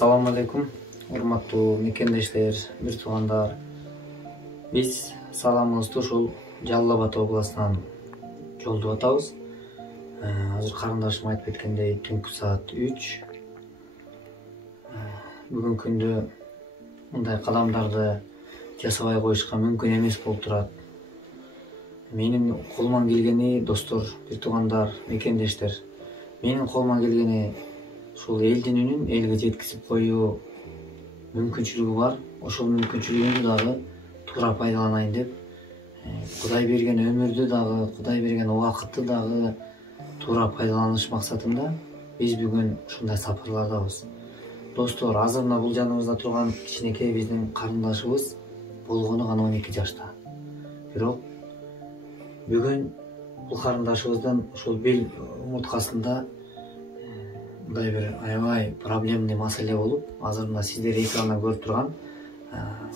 Assalamu alaikum, урматтуу мекендештер, бир туугандар. Биз саламыбызды ушул Жалал Абад областынан жолдоп атабыз. Азыр карындашым айтып кеткендей, түнкү саат 3. Бүгүнкү күндө мындай кадамдарды жасабай коюшка мүмкүн эмес болуп турат. Менин колуман келгени, достор, бир туугандар, мекендештер, менин колуман келгени ушул элдин үнүн элге жеткизип коюу мүмкүнчүлүгү бар. Ошол мүмкүнчүлүгүмдү дагы туура пайдаланайын деп, Кудай берген өмүрдү дагы, Кудай берген убакытты дагы туура пайдаланыш максатында биз бүгүн ушундай сапарлардабыз. Достор, азыр мына бул жаныбызда турган кичинекей биздин карындашыбыз болгону гана 12 жашта. Бирок бүгүн бул карындашыбыздын ушул бел умурткасында мындай бир аябай проблемный маселе болуп, азыр мына сиздер экрандан көрүп турган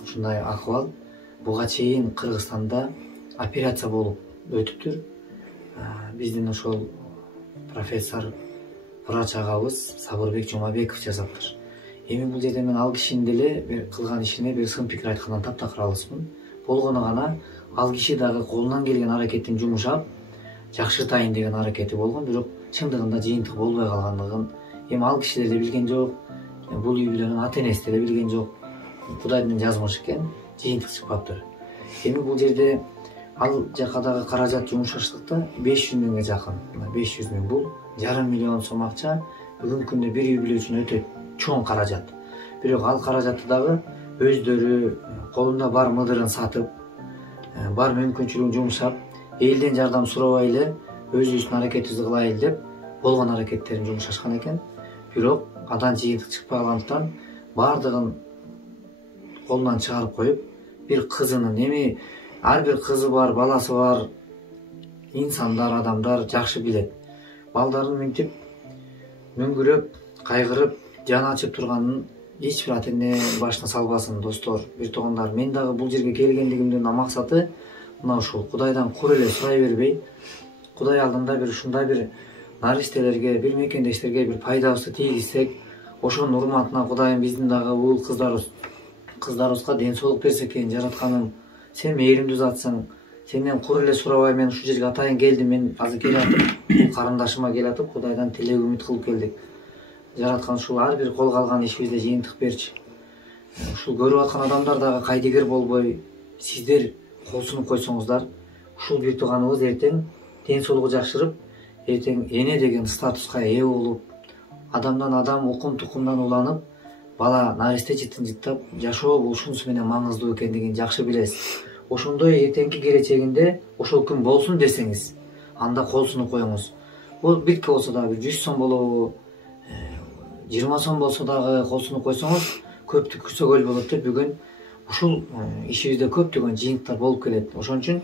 ушундай акыбал. Буга чейин Кыргызстанда операция болуп өтүптүр. Биздин ошол профессор, врач агабыз Сабырбек Жумабеков жасаптыр. Эми бул жерде мен ал кишинин деле бир кылган ишине бир сын пикир айткандан таптакыр алысмын. Болгону гана ал киши дагы колунан келген аракетин жумушап, жакшыртайын деген аракети болгон, бирок чындыгында жыйынтык болбой калгандыгын эми ал кишилер да билген жок, бул үй бүлөнүн ата энеси да билген жок. Кудайдын жазмышы экен, жыйынтык чыкпаптыр. Эми бул жерде ал жака дагы каражат жумшаштыкта 500 миңге жакын. 500 миң бул 500 000 сом акча. Бүгүнкү күндө бир үй бүлө үчүн өтө чоң каражат. Бирок ал каражатты дагы өздөрү колунда бар мыдырын сатып, бар мүмкүнчүлүгүн жумшап, элден жардам сурабай эле өзүбүздүн аракетибизди кылайлы деп болгон аракеттерин жумшашкан экен. Бирок адан жыйынтык чыкпай калгандыктан баардыгын колунан чыгарып коюп, бир кызынын, эми ар бир кызы бар, баласы бар инсандар, адамдар жакшы билет. Балдарын мынтип мөңгүрөп, кайгырып, жан ачып турганын эч бир ата эне башына салбасын, достор, бир туугандар. Мен дагы бул жерге келгендигимдин максаты мына ушул. Кудайдан кур эле сурай бербей, Кудай алдында бир ушундай бир наристелерге, бир мекендештерге бир пайдабызды тийгизсек, ошонун урматына Кудайым биздин дагы уул кыздарыбызга ден соолук берсе экен. Жаратканым, сен мээримдүү затсың. Сенден кур эле сурабай мен ушул жерге атайын келдим. Мен азыр келатып, бул карындашыма келатып, Кудайдан тилек үмүт кылып келдик. Жараткан ушул ар бир колго алган ишибизде жыйынтык берчи. Ушул көрүп аткан адамдар дагы кайдыгер болбой, сиздер кол сунуп койсоңуздар, ушул бир тууганыбыз эртең ден соолугу жакшырып, эртең эне деген статуска ээ болуп, адамдан адам, укум тукумдан уланып, бала наристе жытын-жыттап жашоо ушунусу менен маңыздуу экендигин жакшы билесиз. Ошондой эртеңки келечегинде ошол күн болсун десеңиз, анда кол сунуп коюңуз. Бул бирке болсо дагы 100 сом болобу, 20 сом болсо дагы кол сунуп койсоңуз көптү күрсөгөл болот деп бүгүн ушул ишибизде көптөгөн жыйынтыктар болуп келет. Ошон үчүн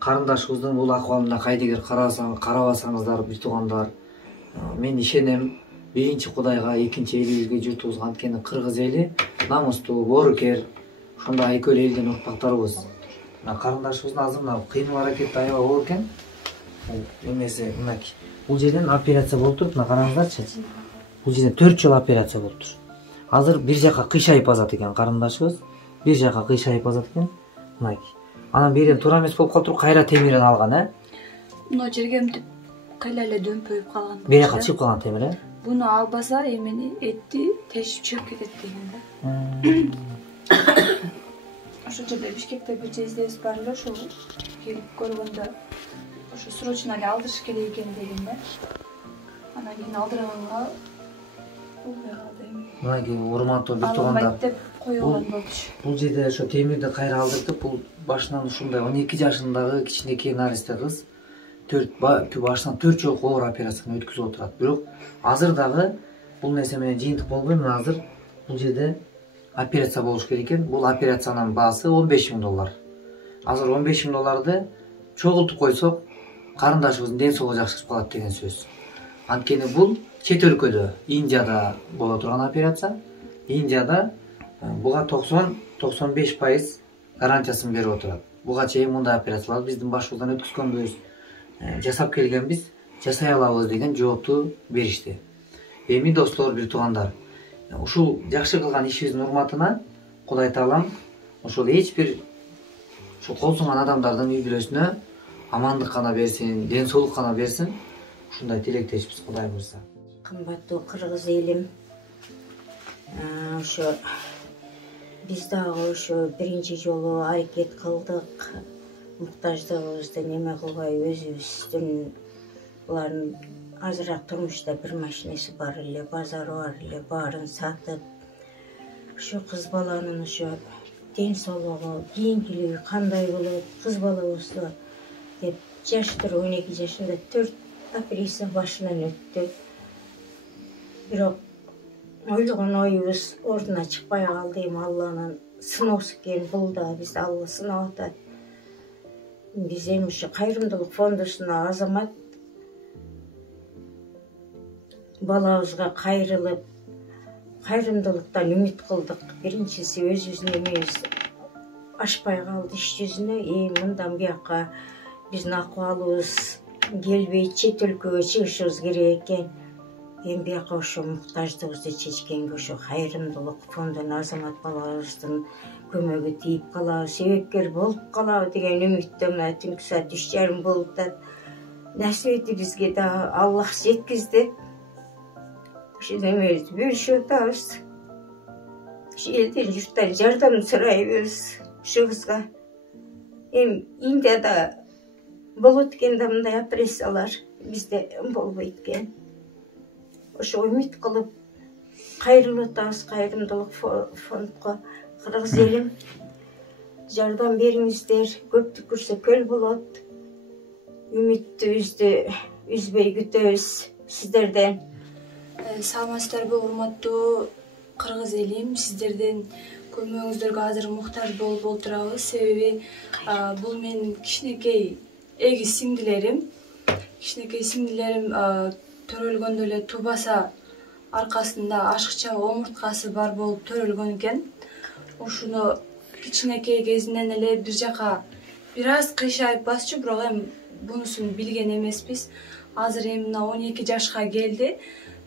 карындашыбыздын бул акыбалына кайдыгер карабасаңыздар, бир туугандар, мен ишенем биринчи Кудайга, экинчи элибизге, журтубузга. Анткени кыргыз эли намустуу, боорукер, ошондой айкөл элдин урпактарыбыз. Карындашыбыздын азыр мына кыйноо аракети аябай оор экен. Эмеси мынакей. Бул жерден операция болуп туруп, мына караңыздарчы. Бул жерден 4 жолу операция болуптур. Азыр бир жака кыйшайып азат экен карындашыбыз. Бир жака кыйшайып азат экен. Мынакей. Анан берден туура эмес болуп калып туруп, кайра темирин алган, Мына жерге мынтип кайла эле дөмпөйүп калган. Бир жака чыгып калган темир, Буну албаса эмени этти тешип чыгып кетет деген да. Ошол жерде Бишкекте бир жездебиз бар эле, ошол келип көргөндө ошо срочно эле алдырыш керек экен деген да. Анан кийин алдырганга болбой калды эми. Мынакей урматтуу бир туугандар деп коюлган болчу. Бул жерде ошо темирди кайра алдыртып, бул башынан ушундай 12 жашындагы кичинекей наристе кыз башынан 4 жолу оор операцияны өткүзүп отурат. Бирок азыр дагы бул нерсе менен жыйынтык болбой, мына азыр бул жерде операция болуш керек экен. Бул операциянын баасы $15 000. Азыр $15 000 чогултуп койсок, карындашыбыздын ден соолугу жакшырып калат деген сөз. Анткени бул чет өлкөдө, Индияда боло турган операция. Индияда буга 90-95% гарантиясын берип отурат. Буга чейин мындай операциялар биздин башыбыздан өткүзгөнбүз, жасап келгенбиз, жасай алабыз деген жоопту беришти. Эми достор, бир туугандар, ушул жакшы кылган ишибиздин урматына Кудай Таалам ошол эч бир ушул кол сунган адамдардын үй бүлөсүнө амандык гана берсин, ден соолук гана берсин. Ушундай тилектешпиз Кудай буйрса. Кымбаттуу кыргыз элим, ошо биз дагы ошо биринчи жолу аракет кылдык. Муктаждыгыбызды неме кылбай өзүбүздүн булардын азыраак турмушта бир машинеси бар эле, базары бар эле, баарын сатып, ошо кыз баланын ошо ден соолугу, кийинкилиги кандай болот, кыз балабызды деп жаштыр 12 жашында 4 операция башынан өттү. Бирок ойлогон оюбуз ордуна чыкпай калды. Эми Алланын сыноосу экен, бул да бизди Алла сынап атат. Биз эми ушу кайрымдуулук фондусуна азамат балабызга кайрылып, кайрымдуулуктан үмүт кылдык. Биринчиси өзүбүздүн эмебиз ашпай калды иш жүзүнө. Мындан бияка биздин акыбалыбыз келбей чет өлкөгө чыгышыбыз керек экен. Эми бияка ошо муктаждыгыбызды чечкенге ошо кайрымдуулук фондунун азамат балабыздын көмөгү тийип калабы, себепкер болуп калабы деген үмүттө мына түнкү саат 3:30 болуп атат. Насибети бизге да Аллах жеткизди. Ошо эмебизди бөлүшүп атабыз. Ошо элден журттан жардам сурайбыз ушул кызга. Эми Индияда болот экен да мындай операциялар, бизде болбойт экен. Ошо үмүт кылып кайрылып атабыз кайрымдуулук фондко. Кыргыз элим, жардам бериңиздер, көптү көрсө көл болот. Үмүтүбүздү үзбөй күтөбүз сиздерден. Саламатсыздарбы, урматтуу кыргыз элим, сиздерден көмөгүңүздөргө азыр муктаж болуп отурабыз. Себеби бул менин кичинекей эгиз сиңдилерим. Кичинекей сиңдилерим төрөлгөндө эле тубаса аркасында ашыкча омурткасы бар болуп төрөлгөн экен. Ушуну кичинекей кезинен эле бир жака бир аз кыйшайып басчу, бирок эми бунусун билген эмеспиз. Азыр эми мына 12 жашка келди.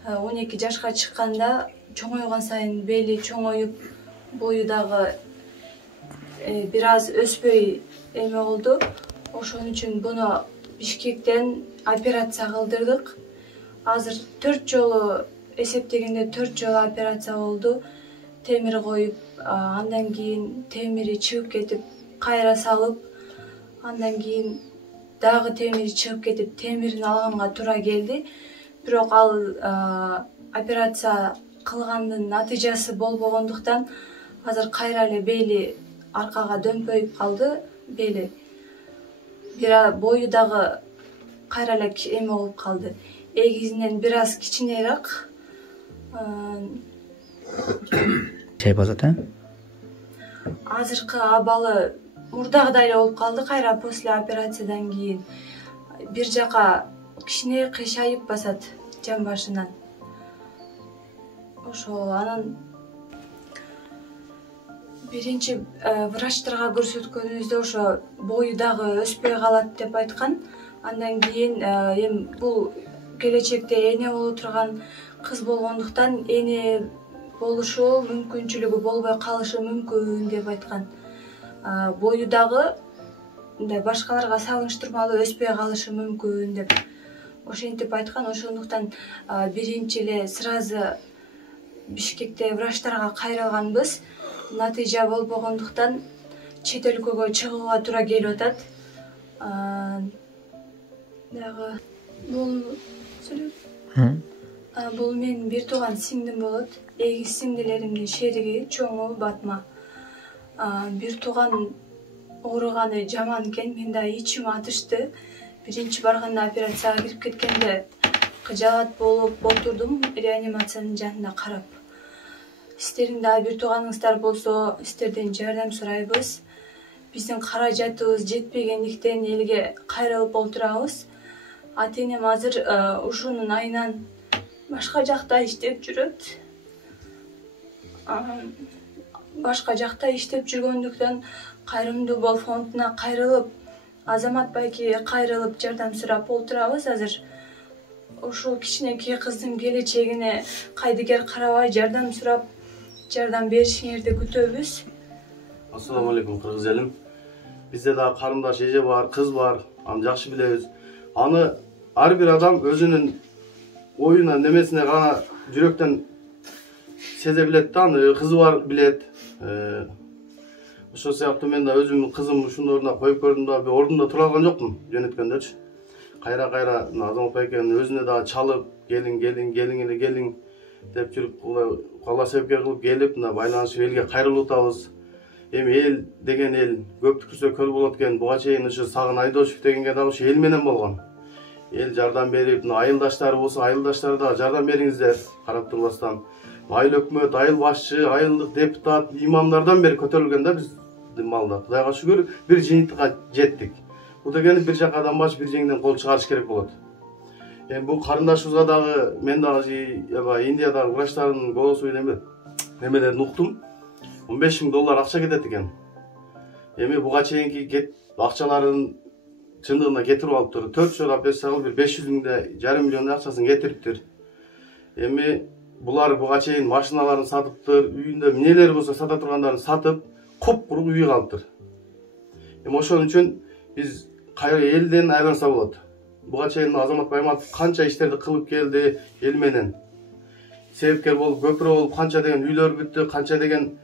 12 жашка чыкканда чоңойгон сайын бели чоңоюп, бою дагы бир аз өспөй эме болду. Ошон үчүн буну Бишкектен операция кылдырдык. Азыр 4 жолу эсептегенде 4 жолу операция болду. Темир коюп, андан кийин темири чыгып кетип, кайра салып, андан кийин дагы темири чыгып кетип, темирин алганга туура келди. Бирок ал операция кылгандын натыйжасы болбогондуктан азыр кайра эле бели аркага дөмпөйүп калды. Бели бою дагы кайра эле эме болуп калды. Эгизинен бир аз кичинераак. Басат, Азыркы абалы мурдагыдай эле болуп калды. Кайра после операциядан кийин бир жака кичине кыйшайып басат жан башынан. Ошол анан биринчи врачтарга көрсөткөнүбүздө ошо бою дагы өспөй калат деп айткан. Андан кийин эми бул келечекте эне боло турган кыз болгондуктан эне болушу мүмкүнчүлүгү болбой калышы мүмкүн деп айткан. Бою дагы мындай башкаларга салыштырмалуу өспөй калышы мүмкүн деп ошентип айткан. Ошондуктан биринчи эле сразу Бишкекте врачтарга кайрылганбыз. Натыйжа болбогондуктан чет өлкөгө чыгууга туура келип атат. Дагы бул менин бир тууган сиңдим болот. Эгиз сиңдилеримдин шериги, чоңу Батма. Бир тууган ооруганы жаман экен, мен да ичим атышты. Биринчи барганда операцияга кирип кеткенде кыжалат болуп отурдум реанимациянын жанында карап. Сиздердин дагы бир тууганыңыздар болсо, сиздерден жардам сурайбыз. Биздин каражатыбыз жетпегендиктен элге кайрылып отурабыз. Ата-энем азыр ушунун айынан башка жакта иштеп жүрөт. Башка жакта иштеп жүргөндүктөн кайрымдуу бол фондуна кайрылып, Азамат байке кайрылып жардам сурап отурабыз азыр. ошол кичинекей кыздын келечегине кайдыгер карабай жардам сурап жардам беришиңерди күтөбүз. Assalamu alaikum кыргыз элим. Бизде да карындаш эже бар, кыз бар. Аны жакшы билебиз. Аны ар бир адам өзүнүн оюна, немесине гана жүрөктөн сезе билет да, аны кызы бар билет. Ошол сыяктуу мен да өзүмдүн кызым ушунун ордуна коюп көрдүм да, ордунда тура алган жокмун жөнөткөндөрчү. Кайра Азамат байкенин өзүнө да чалып, келиң деп жүрүп, Алла себепкер кылып келип, мына байланышып элге кайрылып атабыз. Эми эл деген эл көп түкүрсө көл болот экен. Буга чейин ушу Сагын Айдошев дегенге дагы ушу эл менен болгон. Эл жардам берип, мына айылдаштары болсо, айылдаштары да жардам бериңиздер, карап турбастан. Айыл өкмөт, айыл башчы, айылдык депутат, имамдардан бери көтөрүлгөн да биздин малда. Кудайга шүгүр, бир жыйынтыкка жеттик. Бул дегени бир жакадан баш, бир жеңден кол чыгарыш керек болот. Эми бул карындашыбызга дагы мен дагы Индиядагы врачтардын голосу немелерин уктум. $15,000 акча кетет экен. Эми буга чейинки акчаларын чындыгында кетирип алыптыр. 4 жолу операция кылып, бир 500,000 жарым миллион акчасын кетириптир. Эми булар буга чейин машиналарын сатыптыр, үйүндө эмнелери болсо сата тургандарын сатып, куп-куру үй калыптыр. Эми ошон үчүн биз элден айланса болот. Буга чейин Азамат Байматов канча иштерди кылып келди эл менен. Себепкер болуп, көпүрө болуп, канча деген үйлөр бүттү, канча деген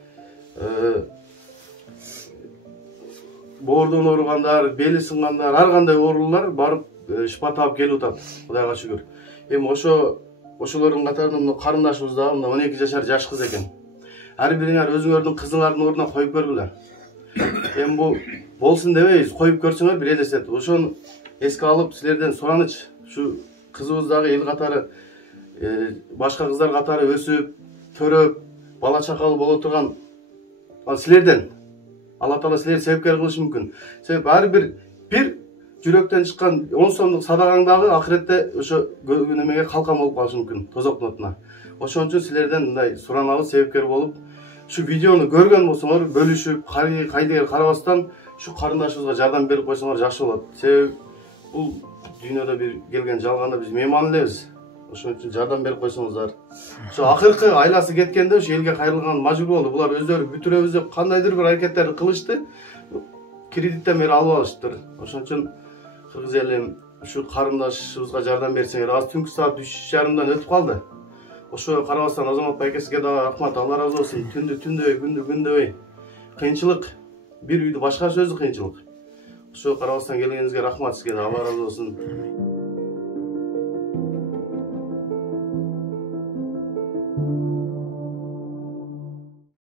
боордон ооругандар, бели сынгандар, ар кандай оорулар барып шифа таап келип атат, Кудайга шүгүр. Эми ошолордун катарында карындашыбыз да 12 жашар жаш кыз экен. Ар бириңер өзүңөрдүн кызыңардын ордуна коюп көргүлөр. Эми бул болсун дебейбиз, коюп көрсөңөр бир элестет. Ошону эске алып силерден сураныч, ушу кызыбыз дагы эл катары, башка кыздар катары өсүп, төрөп, бала чакалы боло турган силерден Алла Таала силерди себепкер кылышы мүмкүн. Себеп ар бир жүрөктөн чыккан 10 сомдук садагың дагы акыретте ошо немеге калкан болуп калышы мүмкүн, тозоктун отуна. Ошон үчүн силерден мындай суранабыз, себепкер болуп, ушу видеону көргөн болсоңор бөлүшүп, кайдыгер карабастан ушу карындашыбызга жардам берип койсоңор жакшы болот. Себеби бул дүйнөдө бир келген жалганда биз мейман элебиз. Ошон үчүн жардам берип койсоңуздар. Ошо акыркы айласы кеткенде ушу элге кайрылган мажбур болду. Булар өздөрү бүтүрөбүз деп кандайдыр бир аракеттерди кылышты. Кредиттен бери алып алыштыр. Ошон үчүн кыргыз элим ушу карындашыбызга жардам берсеңер, азыр түнкү саат 3:30 өтүп калды. Ошого карабастан Азамат байкесиге дагы рахмат, Алла разы болсун. Түндөбөй, күндөбөй кыйынчылык, бир үйдү башкарыш өзү кыйынчылык. Ошого карабастан келгениңизге рахмат, сизге Алла разы болсун.